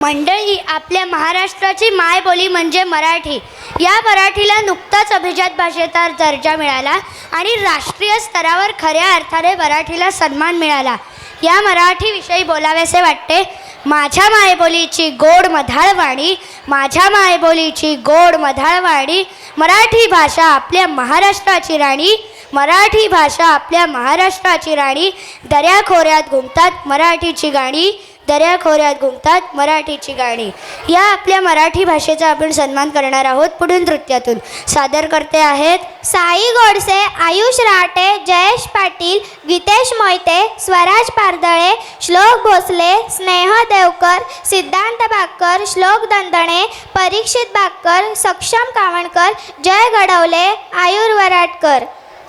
मंडळी आपल्या महाराष्ट्राची मायबोली म्हणजे मराठी. या मराठीला नुकताच अभिजात भाषेचा दर्जा मिळाला आणि राष्ट्रीय स्तरावर खऱ्या अर्थाने मराठीला सन्मान मिळाला. या मराठीविषयी बोलावेसे वाटते माझ्या मायबोलीची गोड मधाळवाणी माझ्या मायबोलीची गोड मधाळवाणी मराठी भाषा आपल्या महाराष्ट्राची राणी मराठी भाषा आपल्या महाराष्ट्राची राणी दर्याखोऱ्यात घुमतात मराठीची गाणी दर्याखोऱ्यात घुमतात मराठीची गाणी. या आपल्या मराठी भाषेचा आपण सन्मान करणार आहोत पुढील नृत्यातून. सादर करते आहेत साई गोडसे आयुष राहटे जयेश पाटील गीतेश मोहिते स्वराज पारदळे श्लोक भोसले स्नेह देवकर सिद्धांत बाकर श्लोक दंदणे परीक्षित बाकर सक्षम कावणकर जय गडवले आयुर वराटकर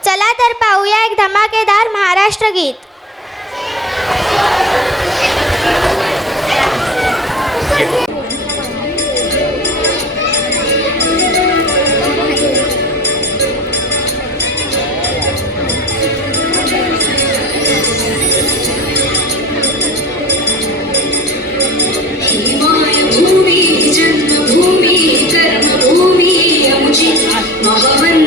चला तर पाहूया एक your government